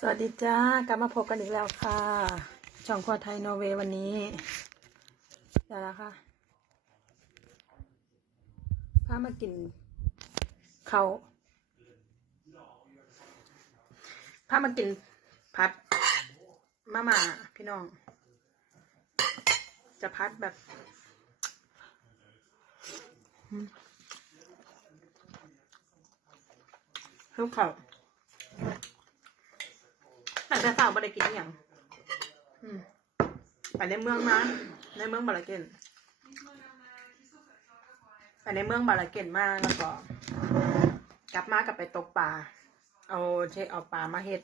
สวัสดีจ้ากลับมาพบกันอีกแล้วค่ะช่องครัวไทยนอร์เวย์วันนี้เดี๋ยวละค่ะพามากินเขาวพามากินพัดมาม่าพี่น้อง จะพัดแบบอืมลูกเขา แต่แต่สาวบริกินอหย่างอืมไปในเมืองมาในเมืองบาลาเกนไปในเมืองบาลาเกนมาแล้วก็ กลับมากลับไปตกปลาเอาใช้เอาปลามาเฮ็ด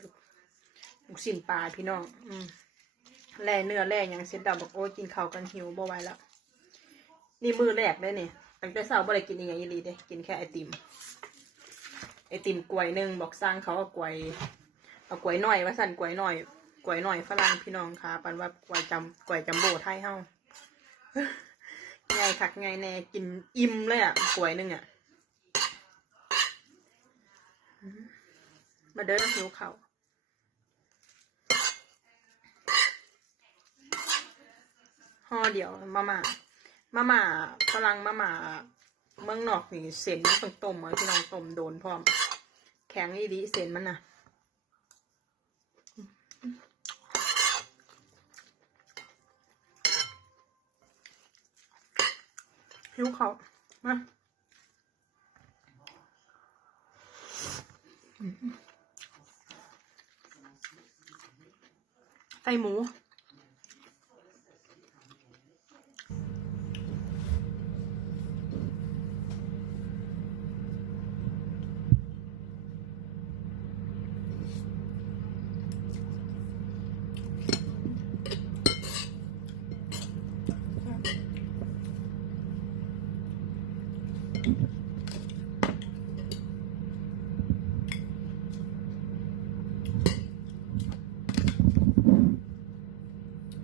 ลูกชิ้นปลาพี่น้อง อืมแล่เนื้อแล่หยังเสร็จดาวบอกโอ้กินข้าวกันหิวบ่ไหวแล้วนี่มือแรกเลยนี่ตั้งแต่เช้าบ่ได้กินอหย่างอีหลีเด้กินแค่ไอติมไอติมกล้วยหนึ่งบอกสร้างเขาเอากล้วย เอากล้วยหน่อยว่าสั่นกล้วยหน่อยกล้วยหน่อยฝรั่งพี่น้องค่ะปันว่ากล้วยจำกล้วยจัมโบ้ไทยเฮาไงคักไงแน่กินอิ่มเลยอะกล้วยหนึ่งอะมาเดินหิวเขาวห่อเดียวมาม่ามาม่าฝรั่งมาม่าเมืองนอกนี่เส้นมันต้องต้มไว้พี่น้องต้มโดนพร้อม แข็งอีดีเส้นมันน่ะ หิวเขามาใส่หมู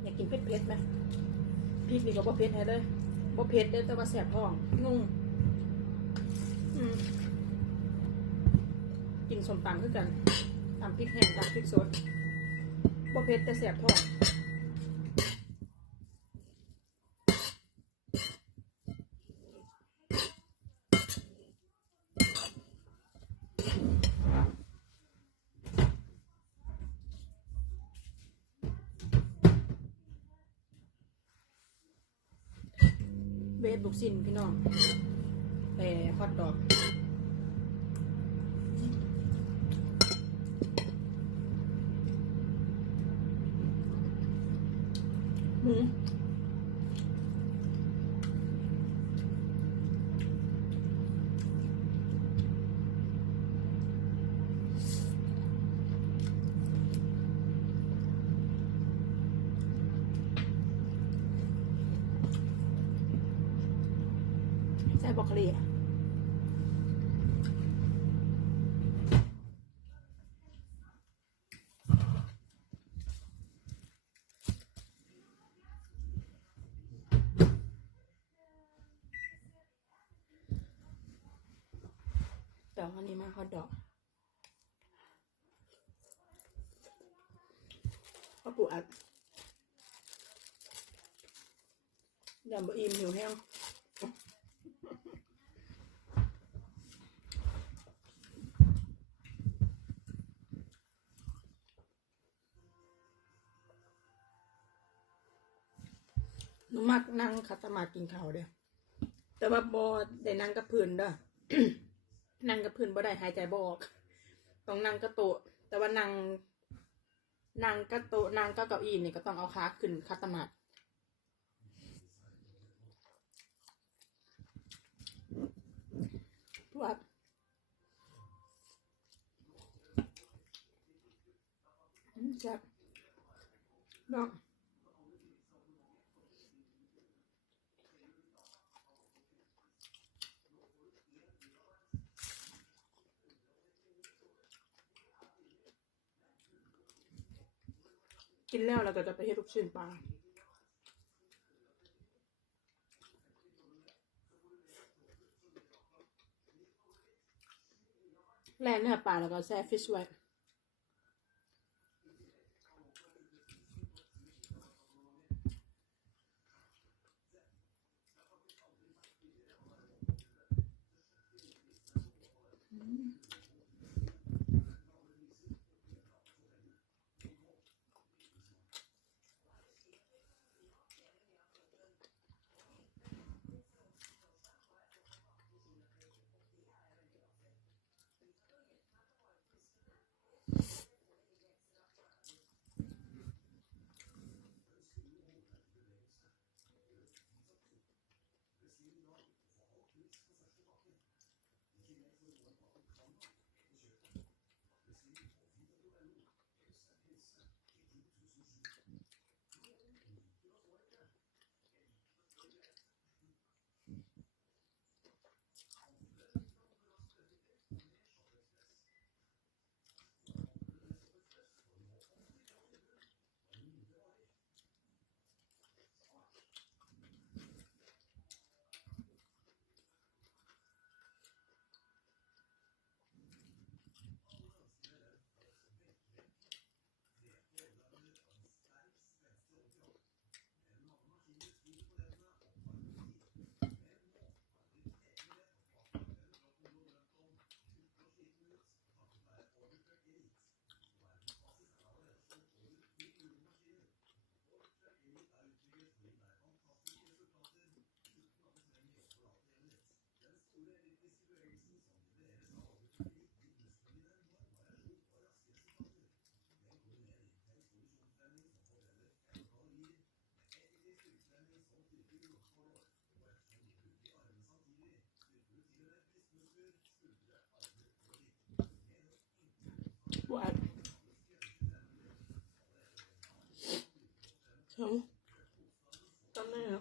อยากกินเผ็ดๆไหม พี่ก็บ่เผ็ดให้เลยบ่เผ็ดเลยแต่ว่าแสบท้องงงกินสมตำคือกันตำพริกแห้งตำพริกสดบ่เผ็ดแต่แสบท้อง เบสบุกซินพี่น้องแต่ฮอตดอกหมู ใส่บรอกโคลีดอกอันนี้มาฮอดอกข้าวปูอัดยำบะอิ่มหิวแห้ง คัตมากินข้าวเด้อแต่ว่าบอได้นั่งกับพื้นเด้อนั่งกับพื้นบ่ได้หายใจบออกต้องนั่งกับโตะแต่ว่านั่งนั่งกับโตะนั่งกับเก้าอี้นี่ยก็ต้องเอาขาขึ้นคัตมาธิปวดอืมแซ่บเนาะ กินแล้วเราก็จะไปให้ลูกชิ้นปลาแล่เนื้อปลาแล้วก็แซ่ฟิชไว้ จำได้แล้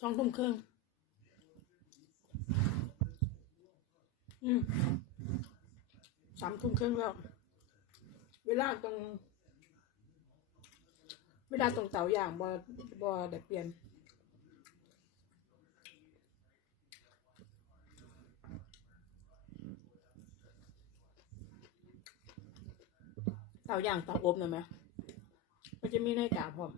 สองทุ่มครึ่งอืมสามทุ่มครึ่งแล้ว เวลาตรง เวลาตรงเสาอย่างบอบอได้เปลี่ยนเสาอย่างเสาอบหน่อยไหม มันจะมีในกาพร้อม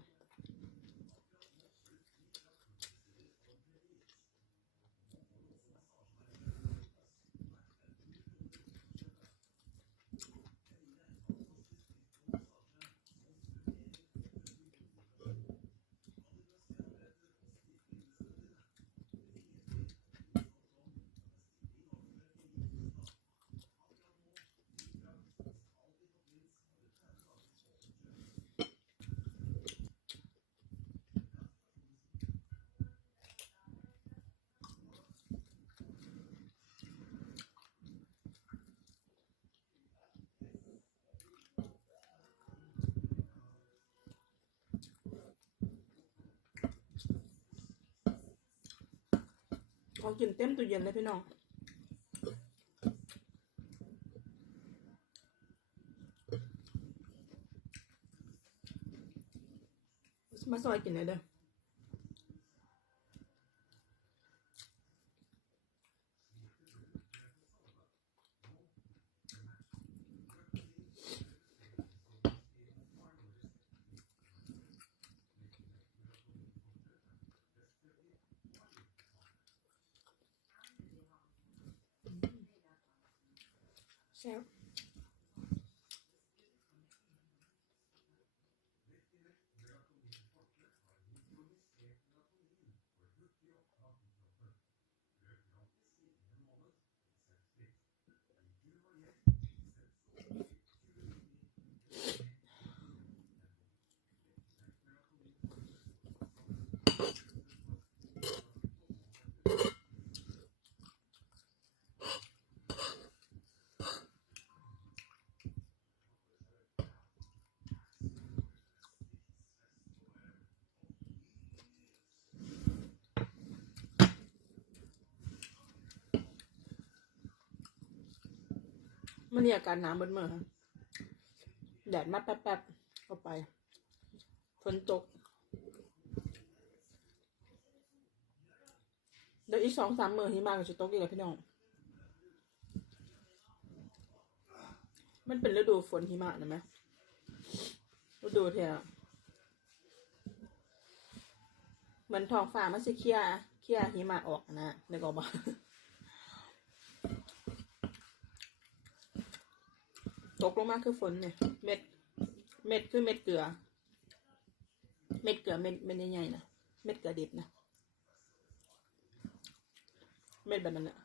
ของกินเต็มตู้เย็นเลยพี่น้องมาซอยกินเลยเด้อ แมันนี่อาการน้ำเบิดเมื่อแดดมาแป๊บๆเข้าไปฝนตกเดี๋ยวอีกสองสามมือหิมะก็จะตกอีกแล้วพี่น้อง มันเป็นฤดูฝนหิมะนะไหมฤดูเทียเหมือนท้องฟ้ามันสิเคลียเคลียหิมะออกนะนึกออกปะ ตกลงมาคือฝนเนี่ย เม็ด เม็ดคือเม็ดเกลือ เม็ดเกลือเม็ดเม็ดใหญ่ๆนะเม็ดเกลือดิบนะเม็ดแบบนั้นแหละ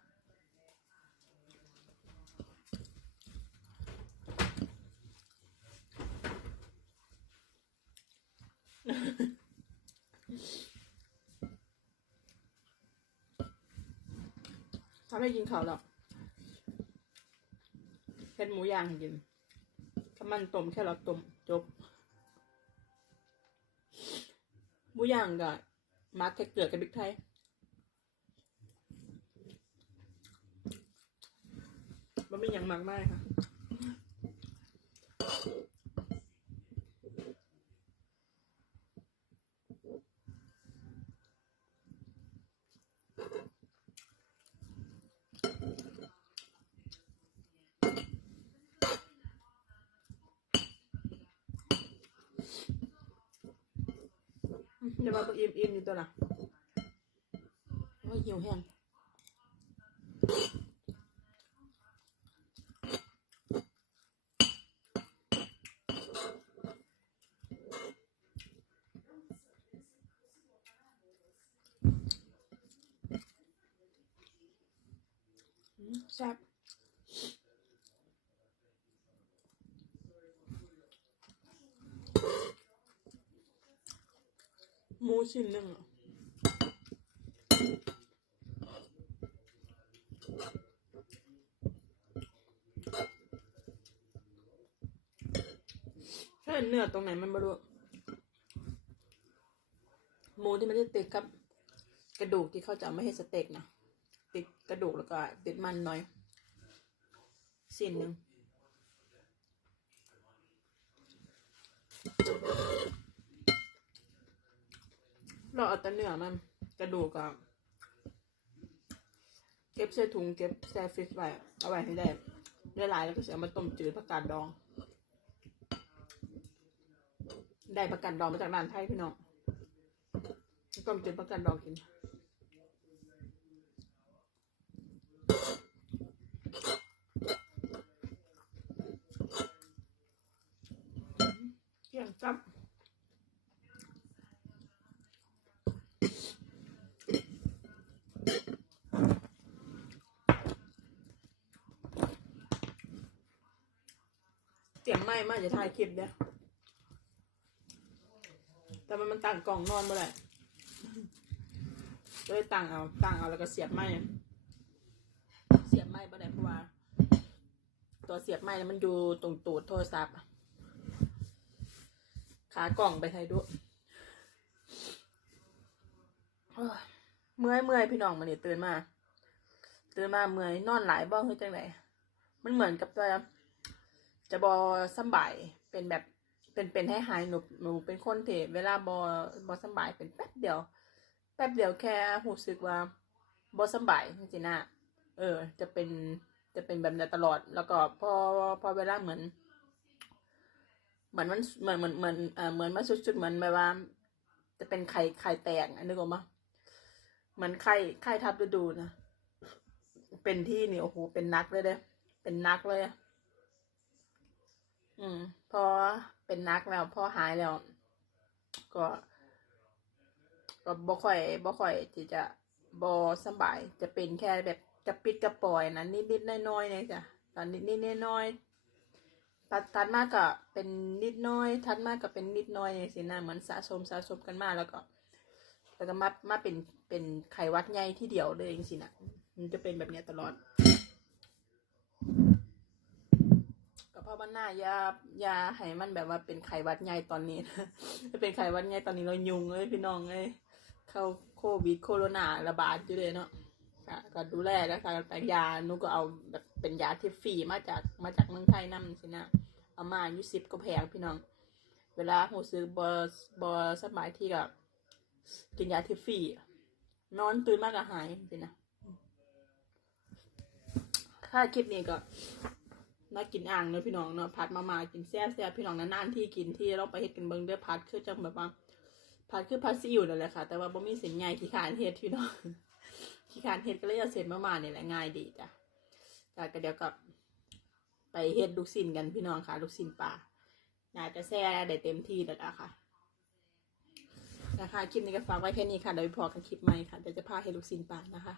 ทำให้กินข้าวแล้วเพ็ด หมูย่างให้กินถ้ามันต้มแค่เราต้มจบหมูย่างกับมักแค่เกลือกับบิ๊กไทยมันไม่ยังมากมากค่ะ เดี๋ยวมาตัวอิ่มอิ่มอยู่ตัวน่ะโอ้ยหิวแห้งอืมแซ่บห มูชิ้นหนึ่งถ้าเนื้อตรงไหนมันไม่รู้หมูที่มันจะติดกับ กระดูกที่เขาจะไม่ให้สเต็กนะติดกระดูกแล้วก็ติดมันหน่อยสิ้นหนึ่ง เราเอาแต่เนื้อมันกระดูกก็เก็บใส่ถุงเก็บแช่ฟิสไว้เอาไว้ให้ได้ได้หลายแล้วก็เสียมาต้มจืดผักกาดดอง ได้ผักกาดดองมาจากร้านไทยพี่น้องต้มจืดผักกาดดองกิน เกี่ยงจับเตรีย มไม้มาจะถ่ายคลิปเด้อแต่มันมันตั้งกล่องนอนมาแหละก็เลยตั้งเอาตั้งเอาแล้วก็เสียบไม้เสียบไม้มาได้เพราะว่า ตัวเสียบไม้เนี่ยมันอยู่ตรงตูดโทรศัพท์ขากล่องไปไทยด้วยเมื่อยเมื่อยพี่น้องมันนี่ตื่นมาตื่นมาเมื่อยนอนหลายบ้องคือจังไหนมันเหมือนกับตัว จะบอสบายเป็นแบบเป็นเป็นให้หายหนูหนูเป็นคนเทเวลาบอบอสบายเป็นแป๊บเดียว แป๊บเดียวแค่รู้สึกว่าบอสบายจริงๆนะเออ จะเป็นจะเป็นแบบนั้นตลอด แล้วก็พอพอเวลาเหมือน เหมือนมันเหมือนเหมือนเหมือนเออเหมือนมาชุดๆเหมือนแบบว่า จะเป็นไข่ไข่แตกอันนึกออกมาเหมือนไข่ไข่ทับฤดูนะเป็นที่นี่โอ้โหเป็นนักเลยเด้อเป็นนักเลยอะ อืมพอเป็นนักแล้วพอหายแล้ว ก็ ก็บ่ค่อยบ่ค่อยที่จะบ่สบาย จะเป็นแค่แบบกระปิดกระปอยนะนิดๆน้อยๆเนี่ยจ้ะตอนนิดๆน้อยๆตัดตัดมากก็เป็นนิดน้อย ทัดมากก็เป็นนิดน้อยอย่างสินะเหมือนสะสมสะสมกันมาแล้วก็แล้วก็มามาเป็นเป็นไขวัดใหญ่ที่เดียวเลยอย่างสินะมันจะเป็นแบบเนี้ยตลอด ก็เพราะว่าหน้ายายาให้มันแบบว่าเป็นไขหวัดใหญ่ตอนนี้ถ้าเป็นไขหวัดใหญ่ตอนนี้เรายุงเลยพี่น้องเลยเข้าโควิดโคโรนาระบาดอยู่เลยเนาะค่ะก็ดูแลรักษากันไปยาหนูก็เอาแบบเป็นยาที่ฟรีมาจากมาจากเมืองไทยนำสินะเอามาอายุสิบก็แพงพี่น้อง เวลาหูซื้อบอบอสบายที่กับกินยาที่ฟรีนอนตื่นมากก็หายสินะถ้าคลิปนี้ก็ น่ากินอ่างเนอะพี่น้องเนาะผัดมามากินแซ่บแซ่บพี่น้องนานๆที่กินที่เราไปเฮ็ดกันเบิ่งเด้อผัดคือจังแบบว่าผัดคือผัดซีอิ๊วนั่นแหละค่ะ แต่ว่าบ่มีเส้นใหญ่ขี้ขานเฮ็ดพี่น้องขี้ขานเฮ็ดก็เลยเอาเสร็จมามาเนี่ยแหละง่ายดีจ้ะแต่ก็เดี๋ยวกับไปเฮ็ดลูกชิ้นกันพี่น้องค่ะ ลูกชิ้นปลาน่าจะแซ่ได้เต็มที่แล้วละค่ะนะคะคลิปนี้ก็ฝากไว้แค่นี้ค่ะเดี๋ยวพอกันคลิปใหม่ค่ะเดี๋ยวจะพาเฮ็ดลูกชิ้นปลานะคะ